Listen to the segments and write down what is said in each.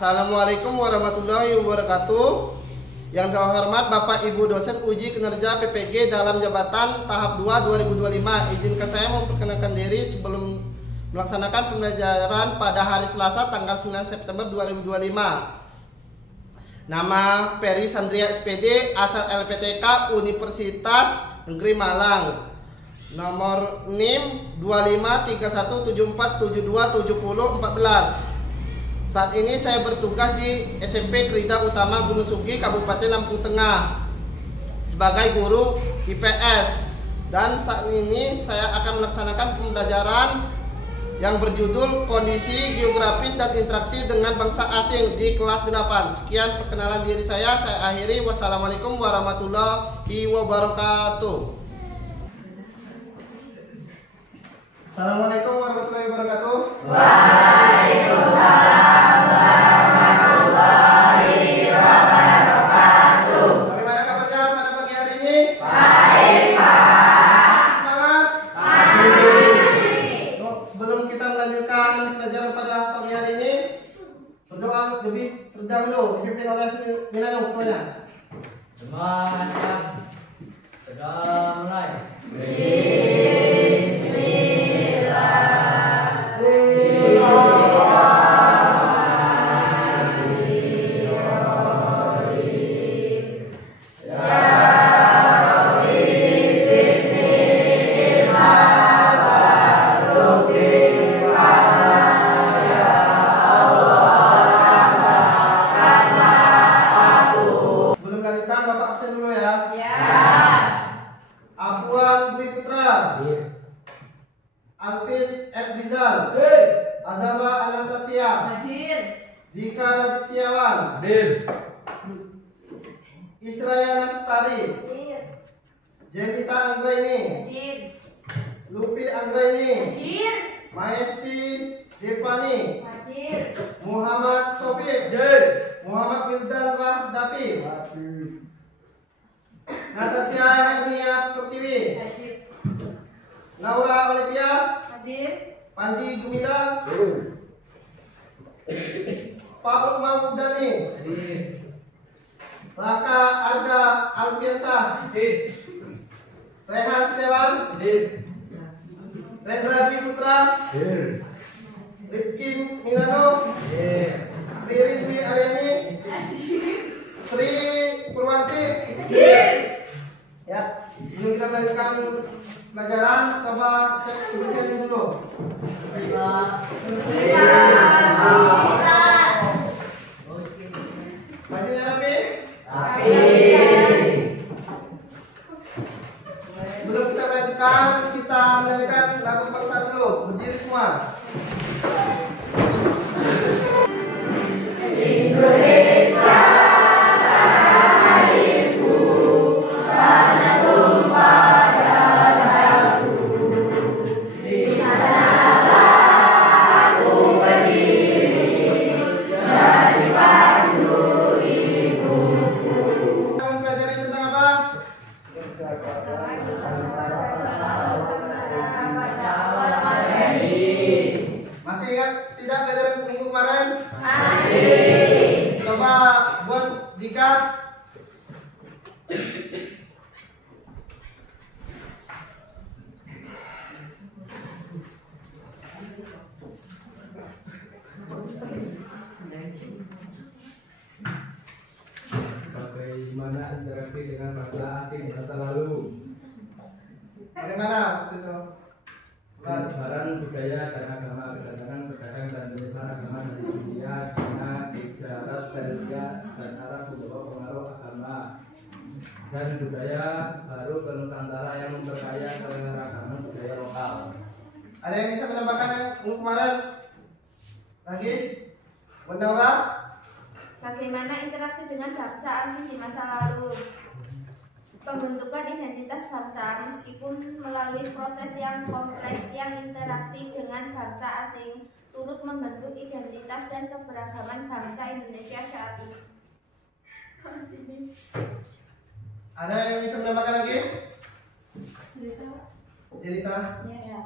Assalamualaikum warahmatullahi wabarakatuh. Yang terhormat Bapak Ibu dosen uji kinerja PPG dalam jabatan tahap 2 2025. Izinkan saya memperkenalkan diri sebelum melaksanakan pembelajaran pada hari Selasa tanggal 9 September 2025. Nama Peri Sandria SPD, asal LPTK Universitas Negeri Malang. Nomor NIM 253174727014. Saat ini saya bertugas di SMP Krida Utama Gunung Sugi, Kabupaten Lampung Tengah sebagai guru IPS. Dan saat ini saya akan melaksanakan pembelajaran yang berjudul Kondisi Geografis dan Interaksi dengan Bangsa Asing di kelas 8. Sekian perkenalan diri saya akhiri. Wassalamualaikum warahmatullahi wabarakatuh. Assalamualaikum warahmatullahi wabarakatuh. Waalaikumsalam warahmatullahi wabarakatuh. Bagaimana kabarnya pada pagi hari ini? Baik, Pak. Semangat? Baik. Sebelum kita melanjutkan pelajaran pada pagi hari ini, berdoa lebih terdahulu dipimpin oleh Minanu ketuanya. Semangat. Sudah mulai. Alpis F. Rizal, Azara Anastasia, Dika Radityawan, Israya Nastari, Jenita Anggraini, Lupi Anggraini, Maesti Devani, Muhammad Sofiq, Muhammad Wildan Rahdapi, Natasha Hernia Pertiwi, Laura Olivia, Panji Gumila, Pak Umar Udani, Raka Arga Alfiansa, Rehan Setiawan, Rendra Putra, Rifki Minano, Sri Rizwi Aryani, Sri Purwanti. Ya, sebelum kita melanjutkan pelajaran, coba cek kebersihan dulu. Bajunya rapi? Sebelum kita melanjutkan lagu bangsa dulu. Berdiri semua. Indonesia tanah airku, tanah tumpah darahku. Di sanalah aku berdiri dan dipandu ibuku. Kita mempelajari tentang apa? Masih ingat tidak pelajaran minggu kemarin? Masih. Coba buat Dika. Bagaimana interaksi dengan bangsa asing di masa lalu? Bagaimana waktu itu? Penyebaran budaya dan agama, kedatangan pedagang dan penyebaran agama dari India, Cina, Tijarat, Persia, dan Arab membawa pengaruh agama dan budaya baru ke Nusantara yang memperkaya keragaman budaya lokal. Ada yang bisa menambahkan yang minggu kemarin? Lagi? Bunda Ura? Bagaimana interaksi dengan bangsa asing di masa lalu? Pembentukan identitas bangsa meskipun melalui proses yang kompleks yang interaksi dengan bangsa asing turut membentuk identitas dan keberagaman bangsa Indonesia saat ini. Ada yang bisa menambahkan lagi? Jelita? Ya.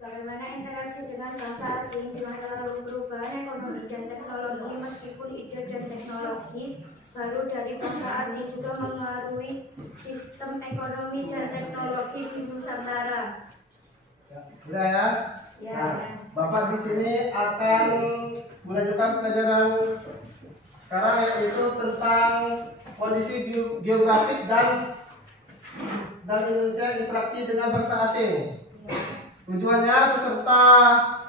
Bagaimana interaksi dengan bangsa asing di masa lalu? Perubahan ekonomi dan teknologi ide dan teknologi baru dari bangsa asing juga mengaruhi sistem ekonomi dan teknologi di Nusantara. Udah ya? Ya. Nah, Bapak di sini akan melanjutkan pelajaran sekarang, yaitu tentang kondisi geografis dan Indonesia interaksi dengan bangsa asing. Tujuannya peserta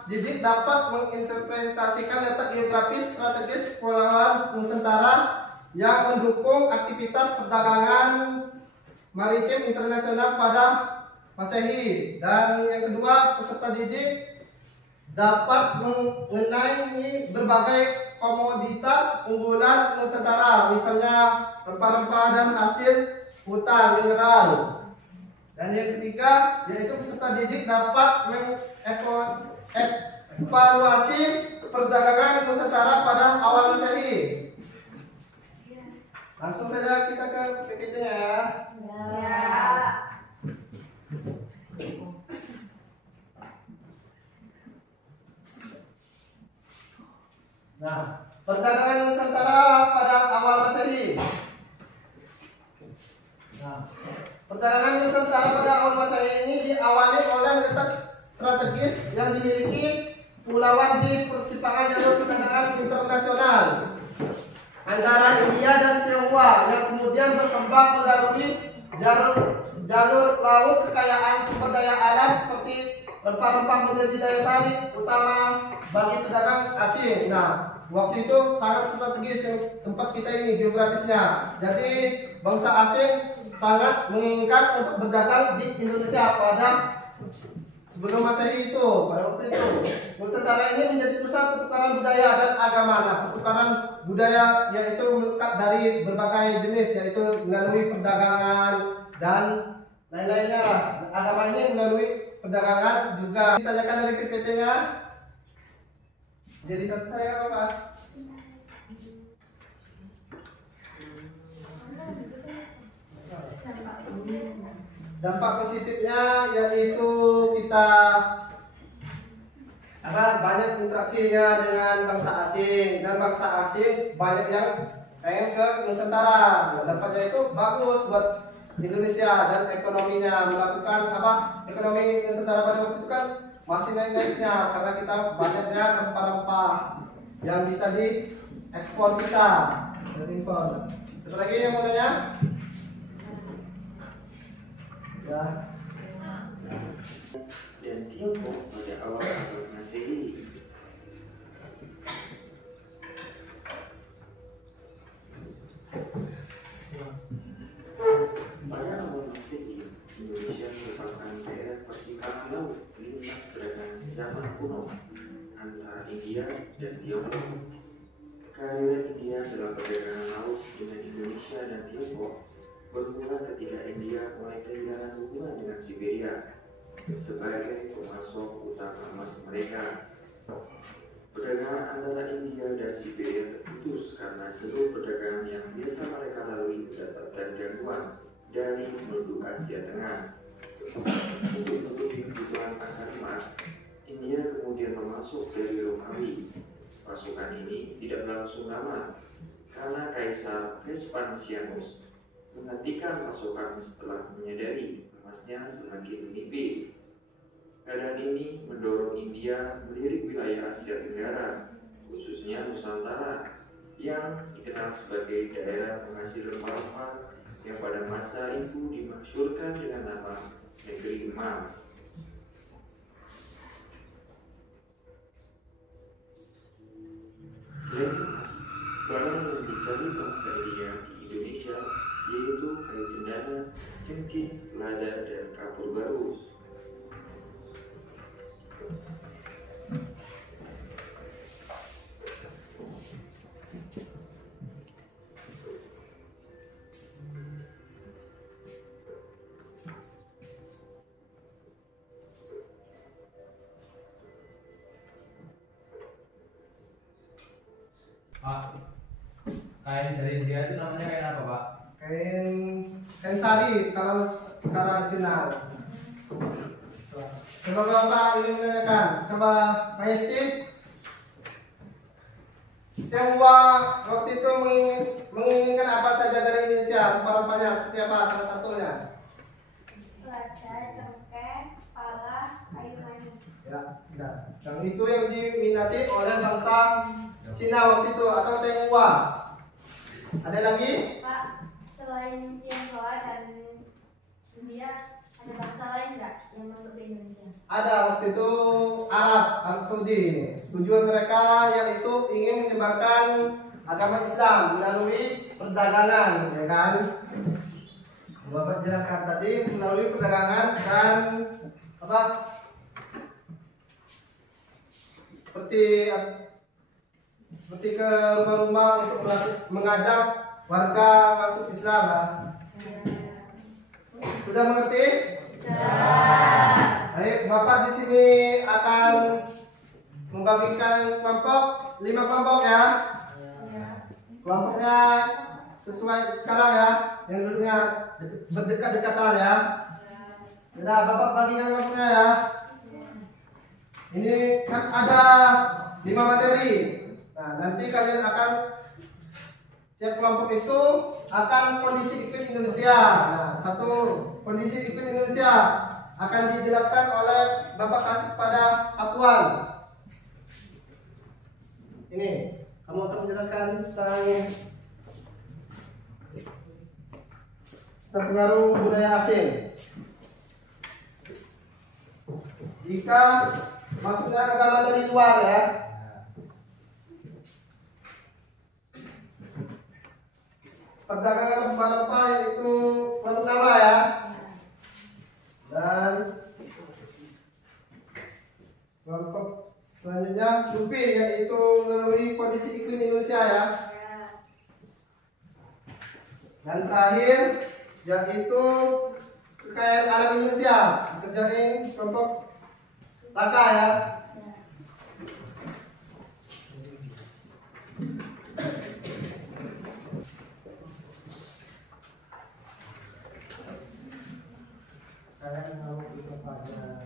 didik dapat menginterpretasikan letak geografis strategis Kepulauan Nusantara yang mendukung aktivitas perdagangan maritim internasional pada Masehi. Dan yang kedua, peserta didik dapat mengenai berbagai komoditas unggulan Nusantara, misalnya rempah-rempah dan hasil hutan mineral. Dan yang ketiga, yaitu peserta didik dapat mengevaluasi perdagangan Nusantara pada awal Masehi. Langsung saja kita ke PPT-nya ya. Ya. Nah, perdagangan Nusantara pada awal Masehi. Nah, perdagangan Nusantara pada awal Masehi ini diawali oleh letak strategis yang dimiliki pulauan di persimpangan jalur perdagangan internasional antara India dan Tionghoa yang kemudian berkembang melalui jalur laut. Kekayaan sumber daya alam seperti rempah-rempah menjadi daya tarik utama bagi pedagang asing. Nah, waktu itu sangat strategis yang tempat kita ini geografisnya. Jadi bangsa asing sangat menginginkan untuk berdagang di Indonesia pada sebelum Masehi itu. Pada waktu itu Nusantara ini menjadi pusat pertukaran budaya dan agama. Nah, pertukaran budaya yaitu melekat dari berbagai jenis, yaitu melalui perdagangan dan lain-lainnya. Agama ini melalui perdagangan juga. Ditanyakan dari PPT-nya. Jadi saya apa? Dampak positifnya yaitu kita banyak interaksinya dengan bangsa asing, dan bangsa asing banyak yang pengen ke Nusantara. Nah, dampaknya itu bagus buat Indonesia dan ekonominya. Melakukan ekonomi Nusantara pada waktu itu kan masih naik-naiknya karena kita banyaknya rempah-rempah yang bisa diekspor kita dan impor. Satu lagi yang mau nanya? Ya. Dan Tiongkok pada awal abad Masehi. Pada awal Masehi, Indonesia merupakan daerah persimpangan laut lintas perdagangan zaman kuno antara India dan Tiongkok. Kehadiran India dalam perdagangan laut dengan Indonesia dan Tiongkok bermula ketika India mulai kehilangan hubungan dengan Siberia sebagai pemasok utama emas mereka. Perdagangan antara India dan Siberia terputus karena jalur perdagangan yang biasa mereka lalui mendapatkan gangguan dari penduduk Asia Tengah. Untuk menutupi kebutuhan akan emas, India kemudian memasuk dari Romawi. Pasukan ini tidak berlangsung lama karena Kaisar Vespasianus menghentikan pasukan setelah menyadari emasnya semakin menipis. Keadaan ini mendorong India melirik wilayah Asia Tenggara, khususnya Nusantara, yang dikenal sebagai daerah penghasil rempah-rempah yang pada masa itu dimasyhurkan dengan nama negeri emas. Selain emas, barang yang dicari bangsa India di Indonesia yaitu kayu cendana, cengkih, lada, dan kapur barus. Pak, kain dari India itu namanya kain apa, Pak? Kain sari kalau sekarang dikenal. Coba Bapak ingin menanyakan, coba Pak Esti. Tionghoa waktu itu menginginkan apa saja dari Indonesia? Rempah-rempahnya seperti apa salah satunya? Lada, cengkeh, pala, kayu manis. Ya, nah, yang itu yang diminati oleh bangsa Cina waktu itu atau Tionghoa. Ada lagi? Pak, selain Tionghoa dan India, ada bangsa lain nggak yang masuk ke Indonesia? Ada waktu itu Arab Saudi. Tujuan mereka yaitu ingin menyebarkan agama Islam melalui perdagangan, ya kan? Bapak jelaskan tadi melalui perdagangan dan apa? Seperti ke rumah-rumah untuk mengajak warga masuk Islam. Ya. Sudah mengerti? Baik, Bapak di sini akan membagikan kelompok 5 kelompok ya. Kelompoknya sesuai sekarang ya, yang dulunya berdekat-dekatan ya. Sudah Bapak bagikan kelompoknya ya. Ini kan ada 5 materi. Nah, nanti kalian akan tiap kelompok itu akan kondisi iklim Indonesia. Nah, satu kondisi iklim Indonesia akan dijelaskan oleh Bapak kasih kepada Akwan. Ini, kamu akan menjelaskan tentang pengaruh budaya asing. Jika masuknya agama dari luar ya. Perdagangan rempah-rempah itu pertama ya. Dan kelompok selanjutnya Lupi, yaitu melalui kondisi iklim Indonesia ya. Dan terakhir yaitu kekayaan alam Indonesia, dikerjain kelompok Laka ya. Saya mau kepada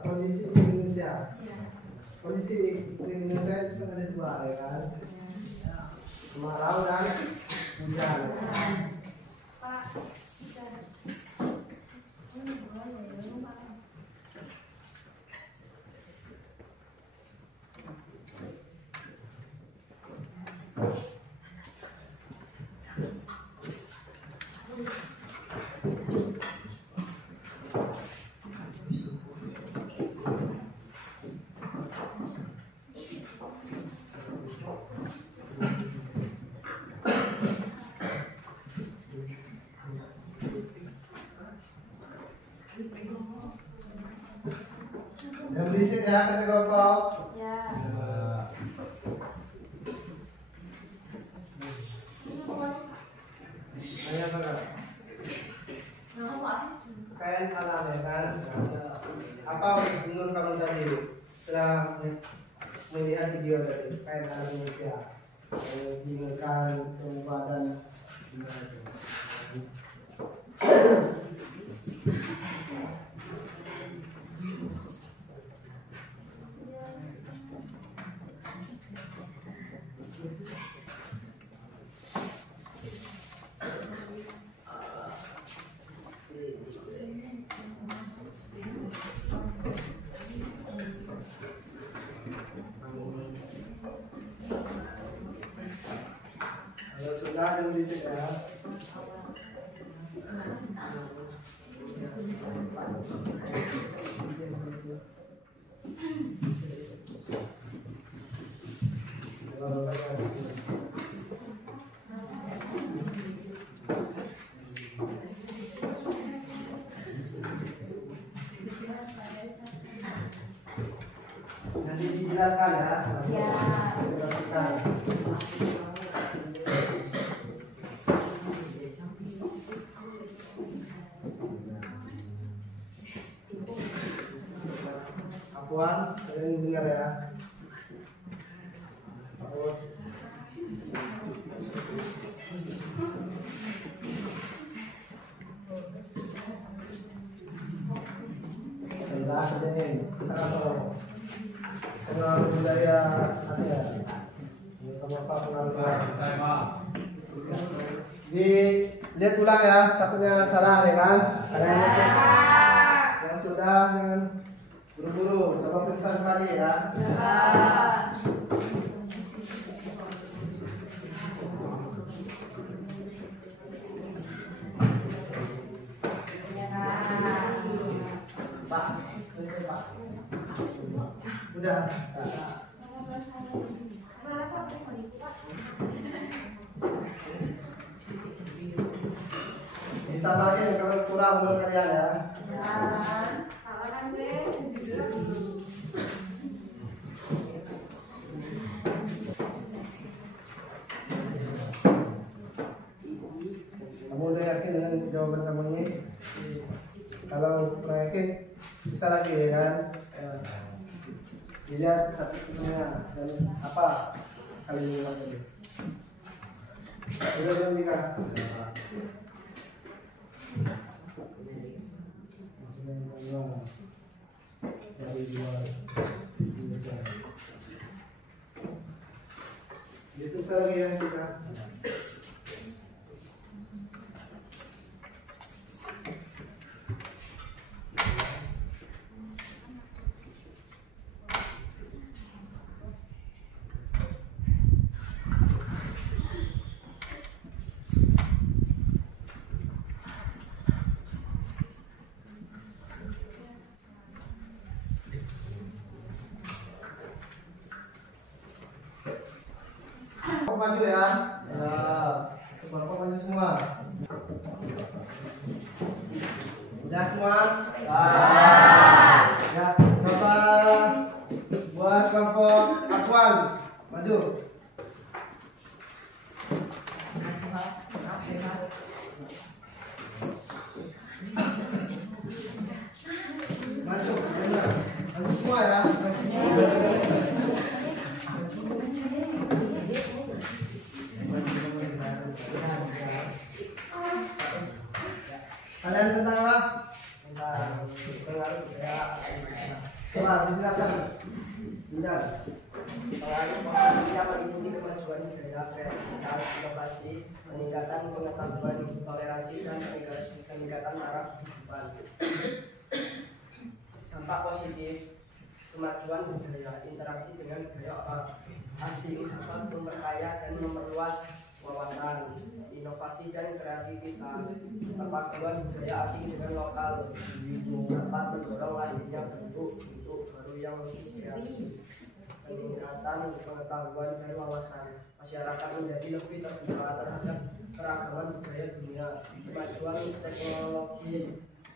kondisi Indonesia. Kondisi Indonesia itu ada 2 ya kan? Kemarau dan hujan. Pak, yang berisik ya kata kelompok. ya. Hanya apa? Kekayaan alam ya kan? Apa menurut kamu tadi setelah melihat video tadi kekayaan alam Indonesia yang diinginkan badan gimana itu? Kalau sudah yang berisik ya. Jadi dijelaskan ya. Ya. Dijelaskan. Puan, kalian dengar ya. Kenal budaya Asia. Sama apa kenal di lihat ulang ya, takutnya salah ya kan? Yang sudah dengan buru-buru, coba periksa kembali ya. Udah. Ditambahin kalau kurang menurut kalian ya. Kamu udah yakin dengan jawaban kamu ini? Kalau kurang yakin bisa lagi ya kan? Dilihat satu ketemunya dan apa kali ini lagi. Udah belum nikah? Dari luar Indonesia. Itu lagi ya kita. Maju ya. Bapak maju semua. Udah semua? Ya, coba buat kelompok Akuan maju. Maju, maju semua ya. Kalian tentang apa? Coba dijelaskan. Benar. Kita mengikuti kemajuan budaya, kreativitas, inovasi, peningkatan pengetahuan, toleransi, dan peningkatan taraf kehidupan. Dampak positif kemajuan budaya, interaksi dengan budaya asing dapat memperkaya dan memperluas wawasan, inovasi dan kreativitas. Perpaduan budaya asing dengan lokal dapat mendorong lahirnya bentuk-bentuk baru yang lebih kreatif. Peningkatan pengetahuan dan wawasan masyarakat menjadi lebih terbuka terhadap keragaman budaya dunia. Kemajuan teknologi,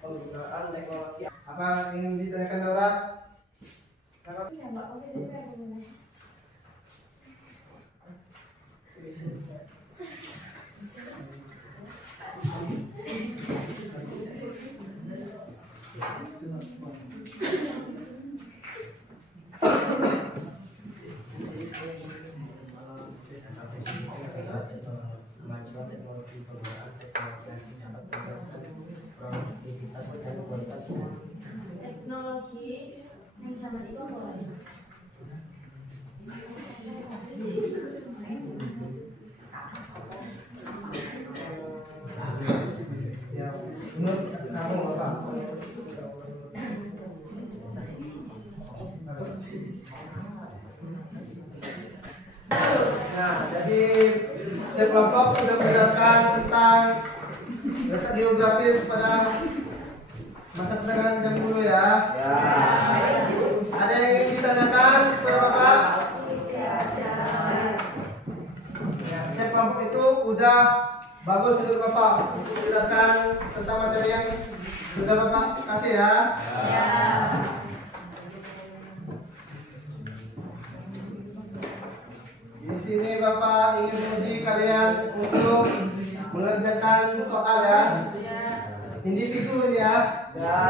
penggunaan teknologi. Apa ingin ditanyakan Laura? Kemajuan teknologi, penggunaan teknologi asing dapat meningkatkan produktivitas dan kualitas Teknologi yang zaman itu boleh. Ya, menurut kamu apa? Nah, jadi setiap kelompok sudah menjelaskan tentang letak geografis pada masa perdagangan zaman dulu ya. Ada yang ingin ditanyakan kepada Bapak? Ya, setiap kelompok itu udah bagus menurut Bapak untuk menjelaskan tentang materi yang sudah Bapak kasih ya. sini Bapak ingin uji kalian untuk mengerjakan soal ya. Individu ini ya. Ya.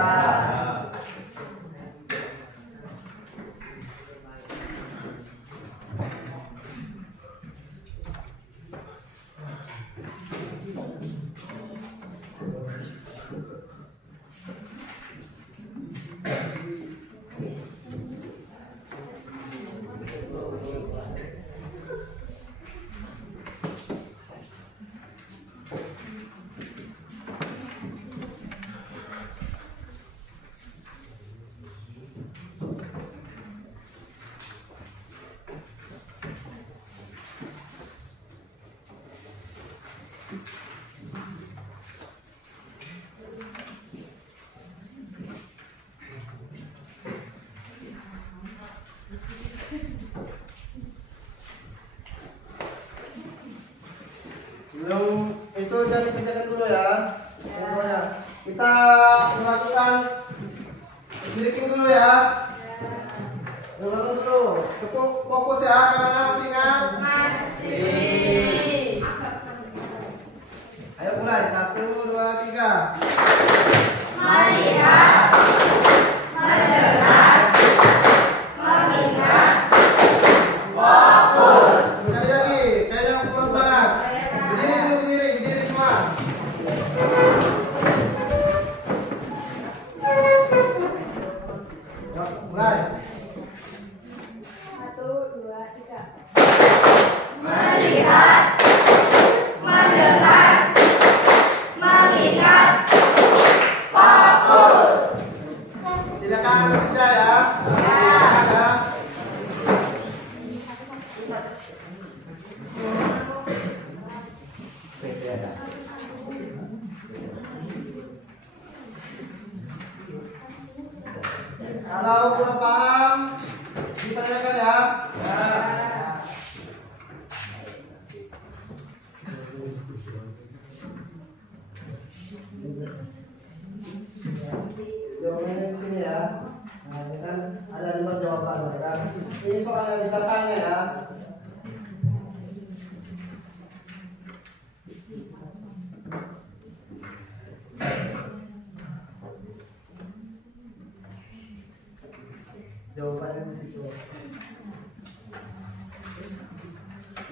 Sebelum itu jangan dikerjakan dulu ya. Semuanya. Kita melakukan stretching dulu ya. Ulang dulu. Cukup fokus ya. Kameranya masih ingat? Masih. Ayo mulai. 1, 2, 3. Melihat, mendengar, mengingat, fokus. Sekali lagi. Kayaknya kurang banget. Berdiri dulu, berdiri semua. Mulai. 1, 2, 3. Melihat, mendengar, mengingat, fokus. Silakan bekerja ya. Silakan ya. Kalau kurang paham, ditanyakan ya. Jawabannya di sini ya. Nah, ini kan ada 5 jawaban kan. Ini soalnya di belakangnya ya. Jawabannya di situ.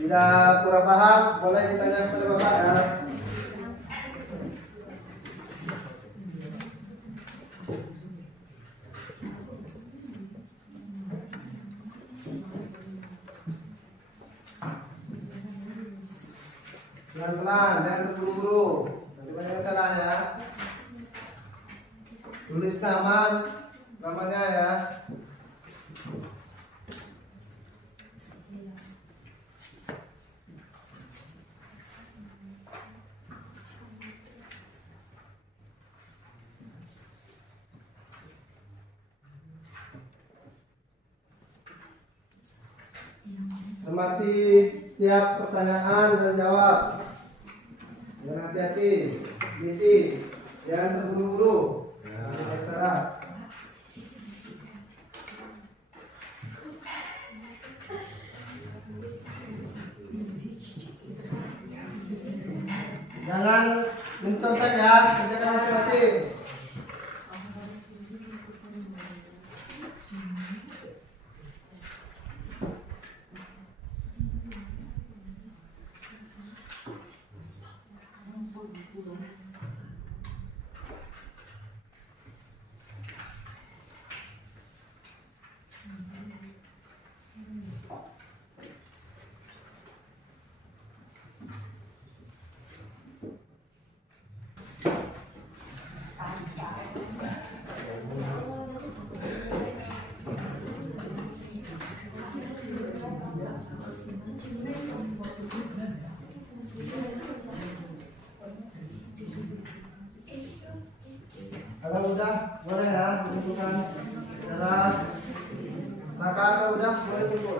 Tidak kurang paham, boleh ditanya kepada Bapak ya. Pelan-pelan, jangan terburu-buru. Nanti banyak masalah ya. Tulis namanya ya. Cermati setiap pertanyaan dan jawab. Dengan hati-hati, teliti, jangan terburu-buru. Tidak salah. Jangan mencontek ya, kerjakan masing-masing. Kalau udah boleh ya menentukan cara. Maka kalau udah boleh kumpul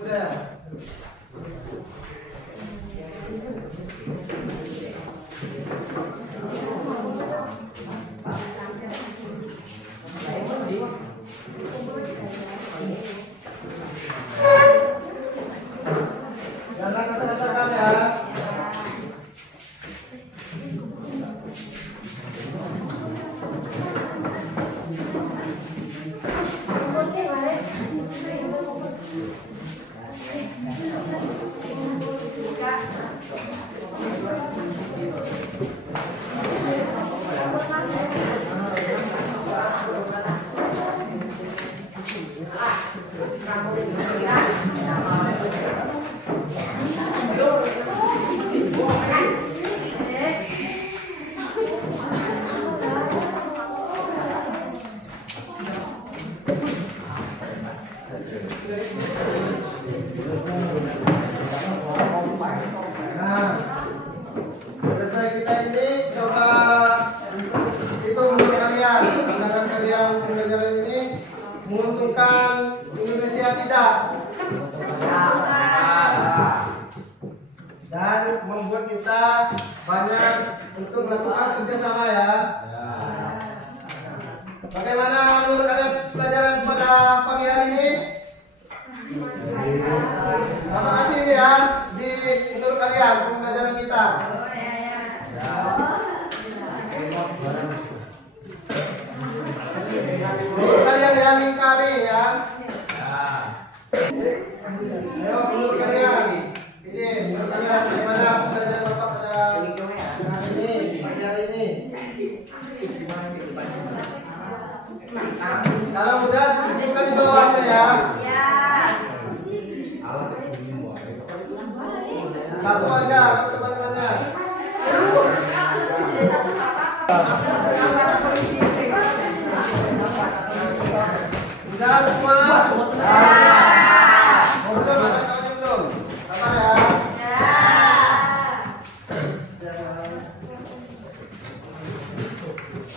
udah ya. pembelajaran ini menguntungkan Indonesia tidak? Dan membuat kita banyak untuk melakukan kerjasama ya. Bagaimana menurut kalian pelajaran pada pagi hari ini? Terima kasih ya di menurut kalian pembelajaran kita. Menurut kalian ya lingkari ya. Ayo menurut kalian ini menurut kalian bagaimana pembelajaran bapak pada hari ini pagi hari ini? Kalau udah disebutkan di bawahnya ya. Satu aja, sebanyak-banyak. Sudah semua? Oh, belum, ada kawannya belum? Sama ya?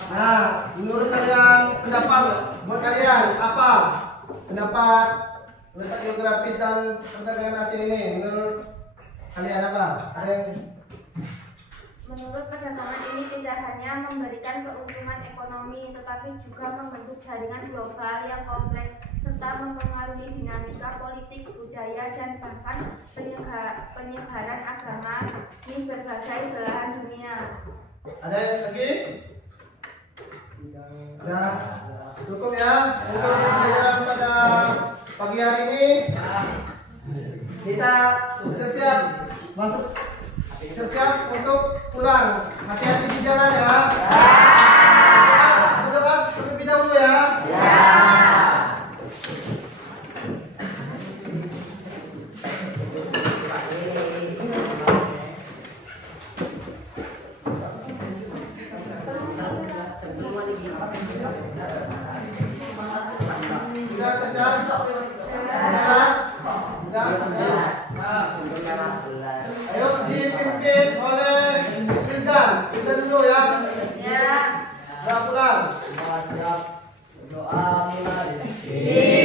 Nah, menurut kalian pendapat buat kalian apa? Pendapat letak geografis dan perdagangan asing ini menurut kalian apa? Ada yang Menurut perdagangan ini tidak hanya memberikan keuntungan ekonomi, tetapi juga membentuk jaringan global yang kompleks serta mempengaruhi dinamika politik, budaya, dan bahkan penyebaran agama di berbagai belahan dunia. ada yang lagi? Nah, cukup ya untuk pembelajaran pada pagi hari ini. Kita siap-siap masuk. Siap-siap untuk pulang. Hati-hati di jalan ya. Berdoa terlebih dahulu ya. Sudah siap-siap. Jalan. Sudah. Ayo dipimpin oleh Wildan. Wildan dulu ya. Sudah pulang. Siap. Doa mulai.